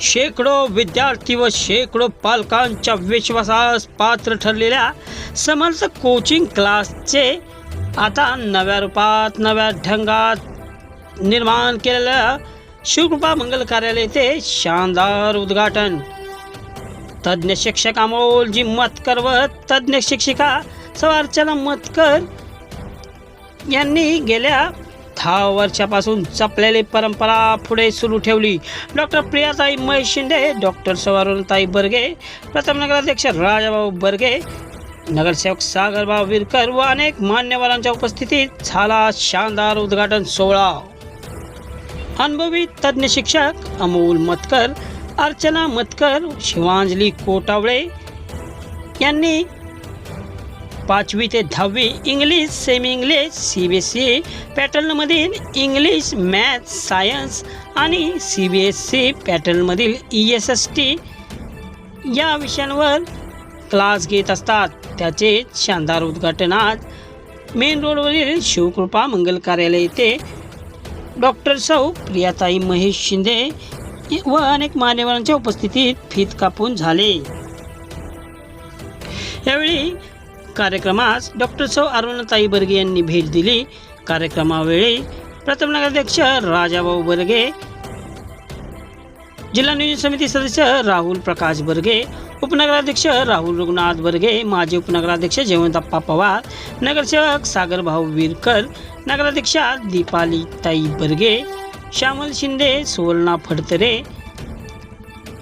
शेकडो विद्यार्थी व शेकडो पालकांच्या विश्वासास पात्र ठरलेल्या समर्थ कोचिंग क्लासचे आता नव्या रूपात नव्या ढंगात निर्माण केलेल्या शिवकृपा मंगल कार्यालय येथे शानदार उद्घाटन. तज्ज्ञ शिक्षक अमोलजी मतकर व तज्ज्ञ शिक्षिका सवारचना मतकर यांनी गेल्या दहा वर्षापासून जपलेली परंपरा पुढे सुरू ठेवली. डॉक्टर प्रियाताई महेश शिंदे डॉक्टर सवारुणताई बर्गे प्रथम नगराध्यक्ष राजाभाऊ बर्गे नगरसेवक सागरभाऊ विरकर व अनेक मान्यवरांच्या उपस्थितीत झाला शानदार उद्घाटन सोहळा. अनुभवी तज्ज्ञ शिक्षक अमोल मतकर अर्चना मतकर शिवांजली कोटावळे यांनी पाचवी ते दहावी English semi English C B S C पॅटर्नमधील English math science आणि सी बी एस सी पॅटर्नमधील ई एस एस टी या विषयांवर क्लास घेत असतात. त्याचे शानदार उद्घाटन आज मेन रोडवरील शिवकृपा मंगल कार्यालय येथे डॉक्टर सौ प्रियाताई महेश शिंदे व अनेक मान्यवरांच्या उपस्थितीत फीत कापून झाले. यावेळी कार्यक्रमास डॉक्टर सौ अरुणताई बर्गे यांनी भेट दिली. कार्यक्रमावेळी प्रथम नगराध्यक्ष राजाभाऊ बर्गे जिल्हा नियोजन समिती सदस्य राहुल प्रकाश बर्गे उपनगराध्यक्ष राहुल रघुनाथ बर्गे माजी उपनगराध्यक्ष जयवंतप्पा पवार नगरसेवक सागरभाऊ विरकर नगराध्यक्षा दीपाली ताई बर्गे श्यामल शिंदे सुवर्णा फडतरे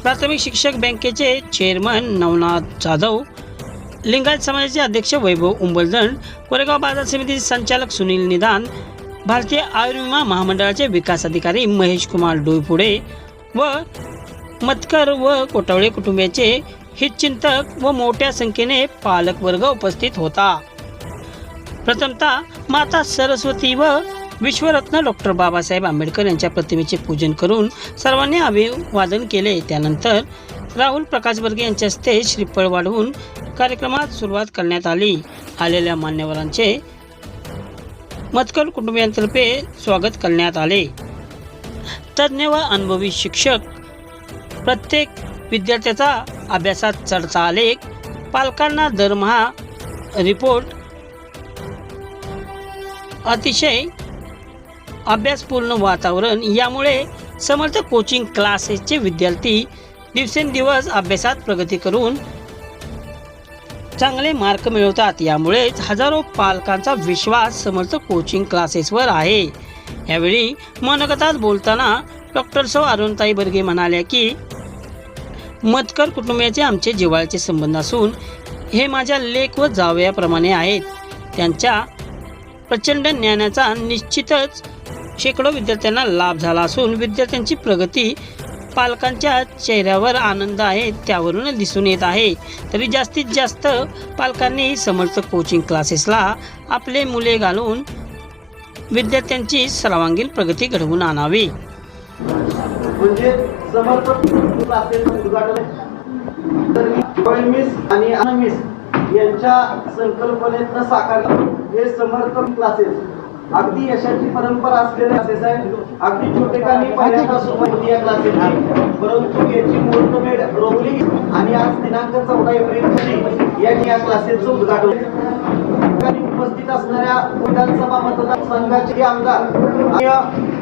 प्राथमिक शिक्षक बँकेचे चेअरमन नवनाथ जाधव लिंगायत समाजाचे अध्यक्ष वैभव उंबलदंड कोरेगाव बाजार समितीचे संचालक सुनील निदान भारतीय आयुर्विमा महामंडळाचे विकास अधिकारी महेश कुमार डोईपुडे व मतकर व कोटावळे कुटुंबियाचे हितचिंतक व मोठ्या संख्येने पालक वर्ग उपस्थित होता. प्रथमतः माता सरस्वती व विश्वरत्न डॉक्टर बाबासाहेब आंबेडकर यांच्या प्रतिमेचे पूजन करून सर्वांनी अभिवादन केले. त्यानंतर राहुल प्रकाश बर्गे यांच्या हस्ते श्रीफळ वाढवून कार्यक्रमात सुरुवात करण्यात आली. आलेल्या मान्यवरांचे मतकल कुटुंबियांतर्फे स्वागत करण्यात आले. तज्ज्ञ व अनुभवी शिक्षक प्रत्येक विद्यार्थ्याचा अभ्यासात चढता आलेख पालकांना दरमहा रिपोर्ट अतिशय अभ्यासपूर्ण वातावरण यामुळे समर्थ कोचिंग क्लासेसचे विद्यार्थी दिवसेंदिवस अभ्यासात प्रगती करून चांगले मार्क मिळवतात. यामुळेच हजारो पालकांचा विश्वास समर्थ कोचिंग क्लासेसवर आहे. यावेळी मनगतात बोलताना डॉक्टर सौ अरुणताई बर्गे म्हणाल्या की मतकर कुटुंबियाचे आमचे जिव्हाळ्याचे संबंध असून हे माझ्या लेख व जावयाप्रमाणे आहेत. त्यांच्या प्रचंड ज्ञानाचा निश्चितच शेकडो विद्यार्थ्यांना लाभ झाला असून विद्यार्थ्यांची प्रगती पालकांच्या चेहऱ्यावर आनंद आहे त्यावरून दिसून येत आहे. तरी जास्तीत जास्त पालकांनी समर्थ कोचिंग क्लासेसला आपले मुले घालून विद्यार्थ्यांची सर्वांगीण प्रगती घडवून आणावी. म्हणजे समर्थ उद्घाटन मिस आणि यांच्या संकल्पनेतनं साकारलं हे समर्थ क्लासेस अगदी यशाची परंपरा असलेले असे आहे अगदी छोटेखानी पहिल्यांदा सुरुवात होती या क्लासेसची परंतु याची मुहूर्तमेढ रोवली आणि आज दिनांक चौदा एप्रिल रोजी यांनी या क्लासेसचं उद्घाटन उपस्थित असणाऱ्या विधानसभा मतदारसंघाचे आमदार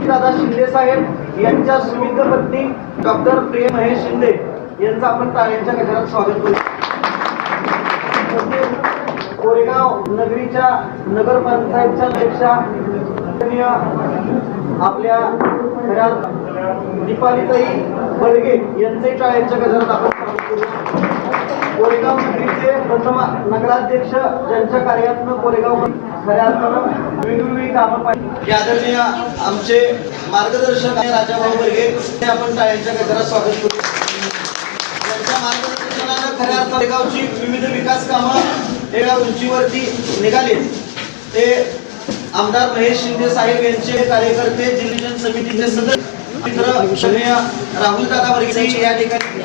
दादा शिंदे साहेब यांच्या सुविध पत्नी डॉक्टर प्रिय महेश शिंदे यांचं आपण टाळ्यांच्या गजरात स्वागत करू. कोरेगाव नगरीच्या नगरपंचायतच्या अध्यक्षा आपल्या घरात दीपालीताई बळगे यांचंही टाळ्यांच्या गजरात आपण कोरेगाव नगरीचे प्रथम नगराध्यक्ष ज्यांच्या कार्यातनं कोरेगाव खऱ्या अर्थानं वेगवेगळी कामं पाहिजे आदरणीय आमचे मार्गदर्शक राजाभाऊ बडगे ते आपण टाळ्यांच्या गजरात स्वागत करू. त्यांच्या मार्गदर्शनानं खऱ्या अर्थानं कोरेगावची विविध विकास कामं एका उंचीवरती निघाले. ते आमदार महेश शिंदे साहेब यांचे कार्यकर्ते जिल्हा समितीचे सदस्य मित्र राहुल दादा वर्गे या ठिकाणी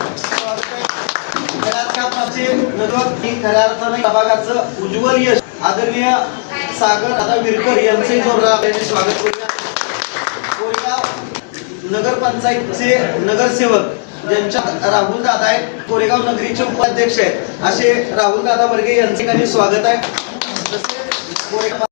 खऱ्या अर्थाने प्रभागाचं उज्ज्वल यश. आदरणीय सागर दादा विरकर यांचे जोरदार आपल्याने स्वागत करूया. कोरेगाव नगरपंचायतचे नगरसेवक ज्यांच्या राहुल दादा आहेत कोरेगाव नगरीचे उपाध्यक्ष आहेत. असे राहुल दादा वर्गे यांचे ठिकाणी स्वागत आहे. कोरेगाव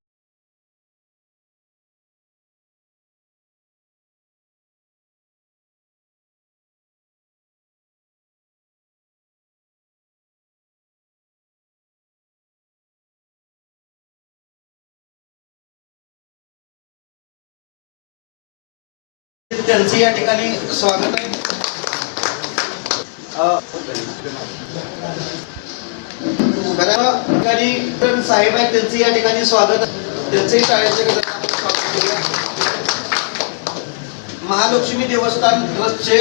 त्यांचे या ठिकाणी स्वागत आहे अ, बऱ्याच ठिकाणी तर साहेब आहेत त्यांचे या ठिकाणी स्वागत त्यांचंही शाळेचे महालक्ष्मी देवस्थान ट्रस्टचे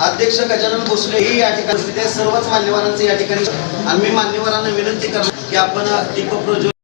अध्यक्ष गजानन भोसले ही या ठिकाणी सर्वच मान्यवरांचे या ठिकाणी आम्ही मान्यवरांना विनंती करतो की आपण दीपक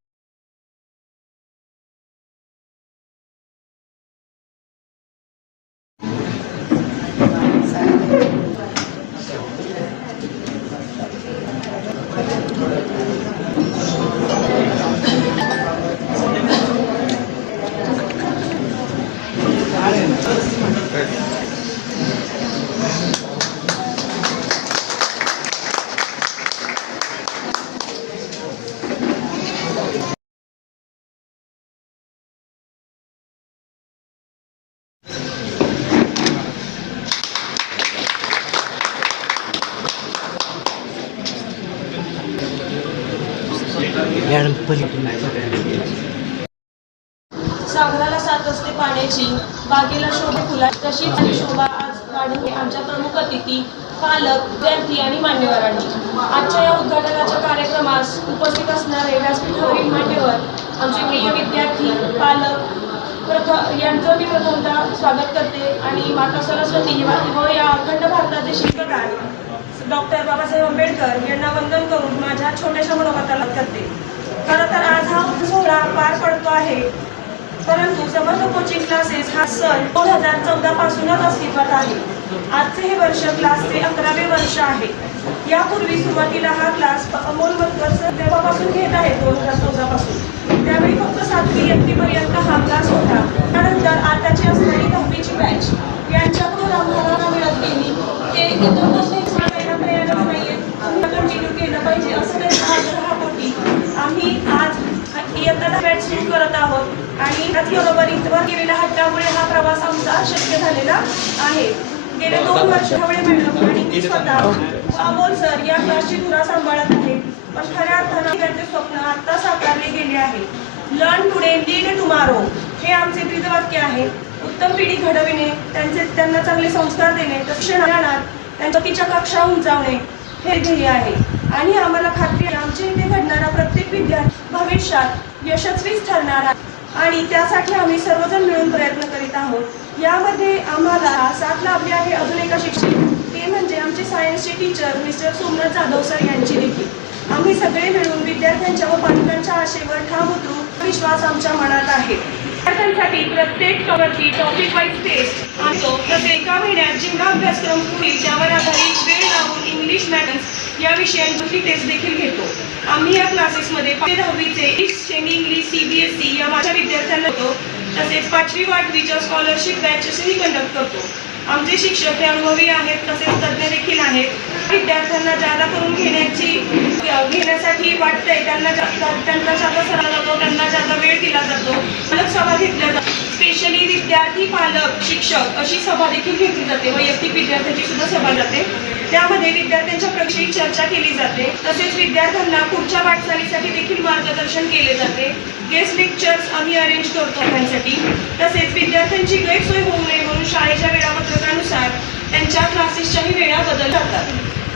असणारे व्यासपीठावरील मान्यवर आमचे प्रिय विद्यार्थी पालक प्रथम यांचं मी प्रथमतः स्वागत करते आणि माता सरस्वती व व या अखंड भारताचे शिल्पकार डॉक्टर बाबासाहेब आंबेडकर यांना वंदन करून माझ्या छोट्याशा मनोगताला करते. खरं तर आज हा सोहळा पार पडतो आहे. परंतु समर्थ कोचिंग क्लासेस हा सण दोन हजार चौदा पासूनच अस्तित्वात आहे. आजचे हे वर्ष क्लासचे अकरावे वर्ष आहे. यापूर्वी सुरुवातीला हा क्लास अमोल मतकर सर तेव्हापासून घेत आहे दोन हजार चौदापासून. त्यावेळी फक्त सातवी इयत्तेपर्यंत हा क्लास होता. त्यानंतर आताची असणारी दहावीची बॅच यांच्याकडून आम्हाला मिळत गेली. ते इथून सांगायला तयारच नाहीये. कंटिन्यू केलं पाहिजे असं त्यांचा होती. आम्ही आज इयत्ता बॅच सुरू करत आहोत. आणि त्याचबरोबर इथवर केलेल्या हट्टामुळे हा प्रवास आमचा शक्य झालेला आहे. गेले दोन वर्ष एवढे मॅडम आणि मी स्वतः. अमोल सर या क्लासची धुरा सांभाळत आहे. पण खऱ्या अर्थानं त्यांचे स्वप्न आता साकारले गेले आहे. लर्न टुडे लीड टुमारो हे आमचे ब्रीदवाक्य आहे. उत्तम पिढी घडविणे त्यांचे त्यांना चांगले संस्कार देणे ज्ञानात त्यांच्या तिच्या कक्षा उंचावणे हे ध्येय आहे. आणि आम्हाला खात्री आमच्या इथे घडणारा प्रत्येक विद्यार्थी भविष्यात यशस्वीच ठरणार आहे. आणि त्यासाठी आम्ही सर्वजण मिळून प्रयत्न करीत आहोत. यामध्ये आम्हाला साथ लाभली आहे अजून एका शिक्षक. ते म्हणजे आमचे सायन्सचे teacher mister Somnath Jadhav sir यांची देखील. आम्ही सगळे मिळून विद्यार्थ्यांच्या व पालकांच्या आशेवर ठाम उतरू विश्वास आमच्या मनात आहे. विद्यार्थ्यांसाठी प्रत्येक टॉपरची टॉपिक वाईज टेस्ट आणतो तसे एका महिन्यात जिल्हा अभ्यासक्रम पुढील त्यावर आधारित वेळ लावून इंग्लिश मॅथ्स या विषयांची टेस्ट देखील घेतो. आम्ही या क्लासेसमध्ये दहावीचे इंग्लिश सेमी इंग्लिश सीबीएसई या माझ्या विद्यार्थ्यांना होतो. तसेच पाचवी वाटवीच्या स्कॉलरशिप बॅचेसही कंडक्ट करतो. आमचे शिक्षक हे अनुभवी आहेत तसेच तज्ज्ञ देखील आहेत. विद्यार्थ्यांना जादा करून घेण्याची घेण्यासाठी वाटतंय त्यांना त्यांना जादा सराव जातो त्यांना जादा वेळ दिला जातो. पालक सभा घेतल्या जातात स्पेशली विद्यार्थी पालक शिक्षक अशी सभा देखील घेतली जाते. वैयक्तिक विद्यार्थ्यांची सुद्धा सभा जाते. त्यामध्ये विद्यार्थ्यांच्या प्रश्नी चर्चा केली जाते. तसेच विद्यार्थ्यांना पुढच्या वाटचालीसाठी देखील मार्गदर्शन केले जाते. गेस्ट आम्ही अरेंज करतो त्यांसाठी तसेच विद्यार्थ्यांची गैरसोय होऊ नये म्हणून शाळेच्या वेळापत्रकानुसार त्यांच्या क्लासेसच्याही वेळा बदल जातात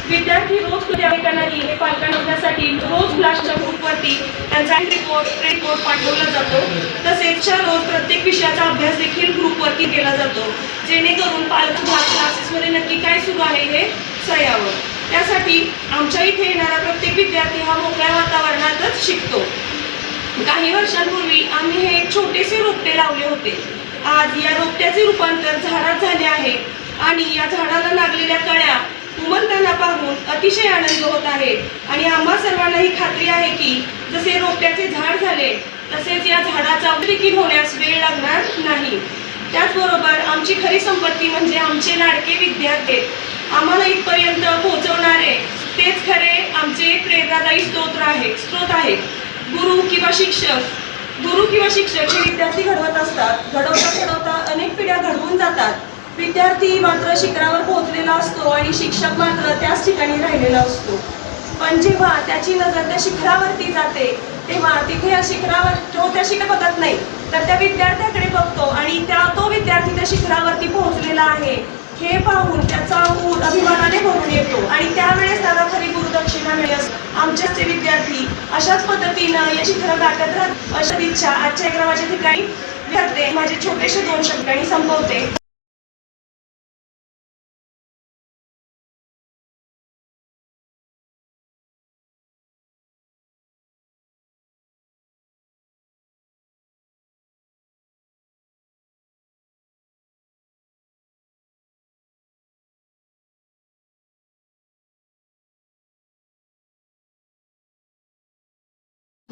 विद्यार्थी रोज कुठे नाही हे पालकांना बघण्यासाठी रोज क्लासच्या ग्रुपवरती त्यांचा रिपोर्ट रिपोर्ट पाठवला जातो. तसेच रोज प्रत्येक विषयाचा अभ्यास देखील ग्रुपवरती केला जातो. जेणेकरून पालक क्लासेसमध्ये नक्की काय सुरू आहे हे सयावं. त्यासाठी आमच्या इथे येणारा प्रत्येक विद्यार्थी हा मोकळ्या वातावरणातच शिकतो. काही वर्षांपूर्वी आम्ही हे एक छोटेसे रोपटे लावले होते. आज या रोपट्याचे रूपांतर झाडात झाले आहे आणि या झाडाला लागलेल्या कळ्या उमलताना पाहून अतिशय आनंद होत आहे. आणि आम्हा सर्वांना ही खात्री आहे की जसे रोपट्याचे झाड झाले तसेच या झाडाचा देखील होण्यास वेळ लागणार नाही. त्याचबरोबर आमची खरी संपत्ती म्हणजे आमचे लाडके विद्यार्थी. आम्हाला इथपर्यंत पोहोचवणारे तेच खरे आमचे प्रेरणादायी स्तोत्र आहे स्रोत आहेत. गुरु किंवा शिक्षक. गुरु किंवा शिक्षक हे विद्यार्थी घडवत असतात. घडवता घडवता अनेक पिढ्या घडवून जातात. विद्यार्थी मात्र शिखरावर पोहोचलेला असतो आणि शिक्षक मात्र त्याच ठिकाणी राहिलेला असतो. पण जेव्हा त्याची नजर त्या शिखरावरती जाते तेव्हा तिथे या शिखरावर तो त्या शिखर बघत नाही. तर त्या विद्यार्थ्याकडे बघतो आणि त्या तो विद्यार्थी त्या शिखरावरती पोहोचलेला आहे. हे पाहून त्याचा मूड अभिमानाने भरून येतो. आणि त्यावेळेस त्याला खरी गुरुदक्षिणा मिळेल. आमच्याचे विद्यार्थी अशाच पद्धतीनं या शिखर गाठत राहत अशा इच्छा आजच्या क्रमाच्या ठिकाणी करते. माझे छोटेसे दोन शब्द आणि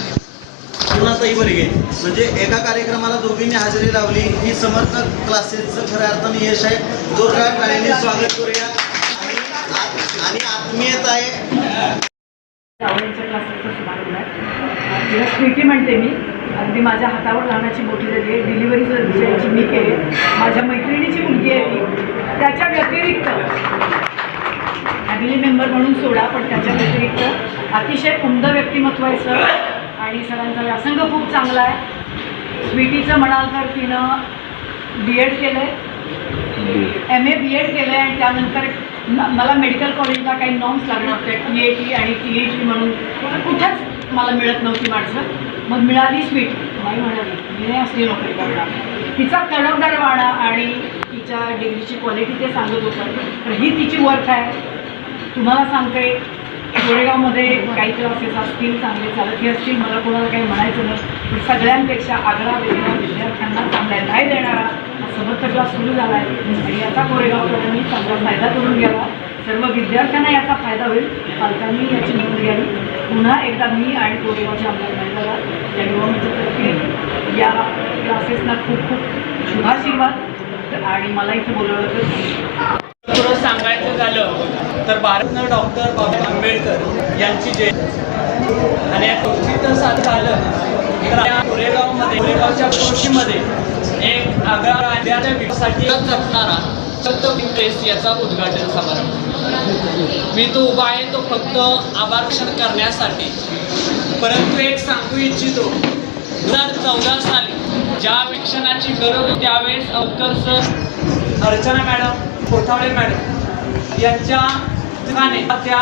पूर्णाताई बर्गे म्हणजे एका कार्यक्रमाला दोघींनी हजेरी लावली ही समर्थक क्लासेसचं खऱ्या अर्थाने यश आहे. जोरदार टाळ्यांनी स्वागत करूया. आणि- आत्मीयता आहे. तिला स्वीटी म्हणते मी. अगदी माझ्या हातावर लावण्याची मोठी झाली आहे. डिलिव्हरी विषयाची मी केली माझ्या मैत्रिणीची मुलगी आहे ती. त्याच्या व्यतिरिक्त फॅमिली मेंबर म्हणून सोडा पण त्याच्या व्यतिरिक्त अतिशय उमद व्यक्तिमत्व आहे सर आणि सरांचा व्यासंग खूप चांगला आहे. स्वीटीचं म्हणाल तर तिनं बी एड केलं आहे एम ए बी एड केलं आहे आणि त्यानंतर मला मेडिकल कॉलेजला काही नॉर्म्स लागले होते टी ए टी आणि टी ए टी म्हणून कुठेच मला मिळत नव्हती माणसं. मग मिळाली स्वीट. नाही म्हणाली मी नाही असली नोकरी करणार. तिचा तडफदारवाणा आणि तिच्या डिग्रीची क्वालिटी ते सांगत होतं. तर ही तिची वर्थ आहे. तुम्हाला सांगते गोरेगावमध्ये काही क्लासेस असतील चांगले चालत असतील मला कोणाला काही म्हणायचं नाही. पण सगळ्यांपेक्षा आग्रा वेगळा विद्यार्थ्यांना चांगला न्याय देणारा हा समर्थ क्लास सुरू झाला आहे. आणि याचा गोरेगावकरांनी चांगला फायदा करून घ्यावा. सर्व विद्यार्थ्यांना याचा फायदा होईल. पालकांनी याची नोंद घ्यावी. पुन्हा एकदा मी आणि गोरेगावच्या आमदार महिलाला या युवा या क्लासेसना खूप खूप शुभाशीर्वाद. आणि मला इथे बोलवलं तर थोडं सांगायचं झालं तर भारतनं डॉक्टर बाबा आंबेडकर यांची जय आणि या गोष्टीचं साथ झालं तर या कोरेगावमध्ये कोरेगावच्या कृषीमध्ये एक आग्रा राज्याच्या विकासासाठी जपणारा सत्त प्रेस याचा उद्घाटन समारंभ. मी तो उभा आहे तो फक्त आभारक्षण करण्यासाठी. परंतु एक सांगू इच्छितो दोन हजार चौदा साली ज्या शिक्षणाची गरज त्यावेळेस Avkar sir Archana madam Kothawale madam यांच्या ठिकाणी त्या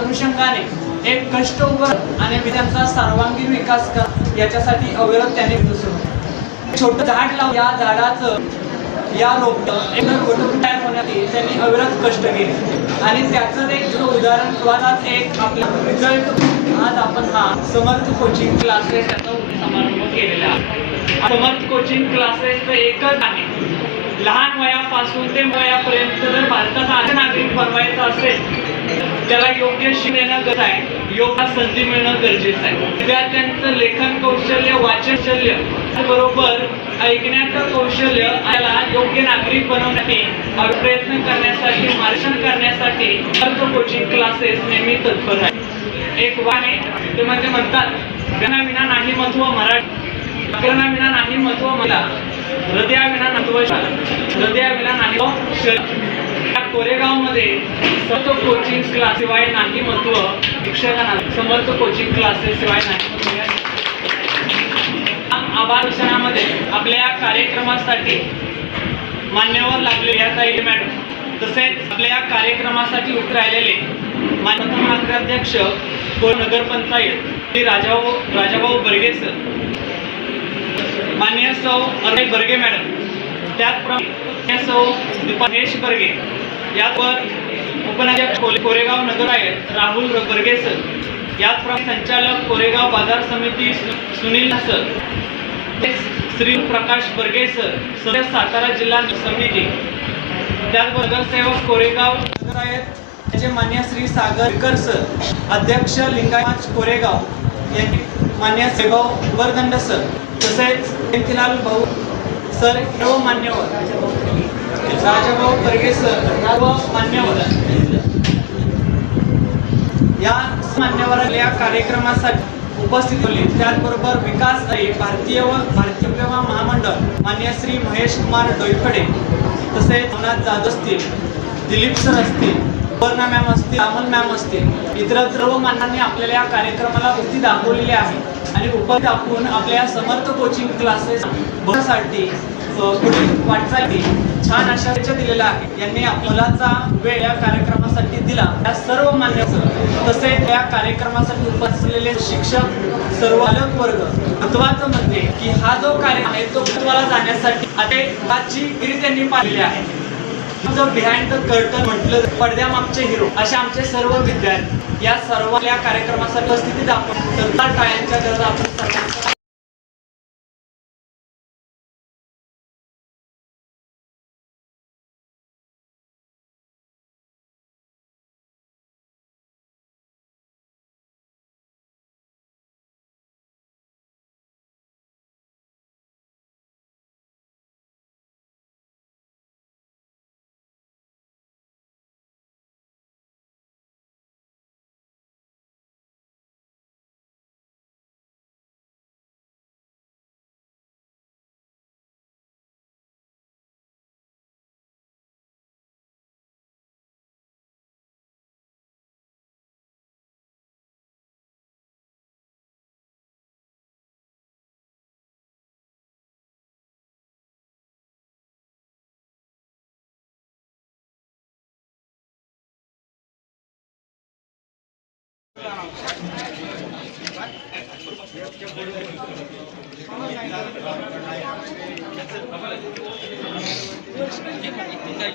अनुषंगाने एक कष्ट उभं आणि विद्यांचा सर्वांगीण विकास कर याच्यासाठी अविरत त्याने सुरू छोटं झाड लाव या झाडाचं या रोप एक मोठं तयार होण्यासाठी त्यांनी अविरत कष्ट केले. आणि त्याचं एक उदाहरण किंवा एक आपला रिझल्ट आज आपण हा समर्थ कोचिंग क्लासेस याचा समारंभ केलेला आहे. समर्थ कोचिंग क्लासेसचं एकच आहे. लहान वयापासून ते वयापर्यंत जर भारताचा नागरिक बनवायचा असेल त्याला योग्य शिकणं गरज आहे. योग्य संधी मिळणं गरजेचं आहे. विद्यार्थ्यांचं लेखन कौशल्य वाचन बरोबर ऐकण्याचं कौशल्य याला योग्य नागरिक बनवण्यासाठी प्रयत्न करण्यासाठी मार्गदर्शन करण्यासाठी अर्थ कोचिंग क्लासेस नेहमी तत्पर आहे एक वाने ते म्हणजे म्हणतात गणाविना नाही महत्त्व मराठी विना नाही महत्त्व मला हृदयाविना महत्त्व हृदयाविना नाही तो शरीर. या कोरेगावमध्ये समर्थ कोचिंग क्लास शिवाय नाही महत्त्व शिक्षकांना समर्थ कोचिंग क्लासेस शिवाय नाही आभार क्षणामध्ये आपल्या या कार्यक्रमासाठी मान्यवर लागले या ताई मॅडम. तसेच आपल्या या कार्यक्रमासाठी उभे राहिलेले मान्यता नगराध्यक्ष नगरपंचायत श्री राजाभाऊ राजाभाऊ बर्गे सर. मान्य सौ अरे बर्गे मॅडम त्याचप्रमाणे सौ दीपानेश बर्गे यावर उपनाध्यक्ष कोले- कोरेगाव नगर आहेत राहुल बर्गे सर. याचप्रमाणे संचालक कोरेगाव बाजार समिती सुनील सर. श्री प्रकाश बर्गे सर सध्या सातारा जिल्हा समिती. त्याचबरोबर नगरसेवक कोरेगाव नगर आहेत. त्याचे मान्य श्री सागर सर अध्यक्ष लिंगायत कोरेगाव. मान्य सेगाव वरदंड सर. तसेच जयंतीलाल भाऊ सर सर्व मान्यवर राजाभाऊ बर्गे सर व मान्यवर या मान्यवर या कार्यक्रमासाठी उपस्थित होते. त्याचबरोबर विकास आई भारतीय व भारतीय विमा महामंडळ मान्य श्री महेश कुमार डोईफडे तसेच सोमनाथ जाधव असतील दिलीप सर असतील सुवर्णा रामन मॅम असतील इतर सर्व मान्यांनी आपल्याला या कार्यक्रमाला वृत्ती दाखवलेले आहे. आणि उपस्थित दाखवून आपल्या या समर्थ कोचिंग क्लासेस पुढील वाटचाली छान अशा दिलेल्या आहे यांनी मुलाचा वेळ या कार्यक्रमासाठी दिला. त्या सर्व मान्य तसेच या कार्यक्रमासाठी उपस्थित शिक्षक सर्व अलग वर्ग महत्वाचं म्हणजे की हा जो कार्य आहे तो महत्वाला जाण्यासाठी अटेकाची त्यांनी पाहिलेली आहे. जो बिहाइंड द कर्टन म्हटलं पडद्यामागचे हिरो असे आमचे सर्व विद्यार्थी या सर्व या कार्यक्रमासाठी उपस्थिती दाखवून सरकार टाळ्यांच्या गरजा आपण Thank you.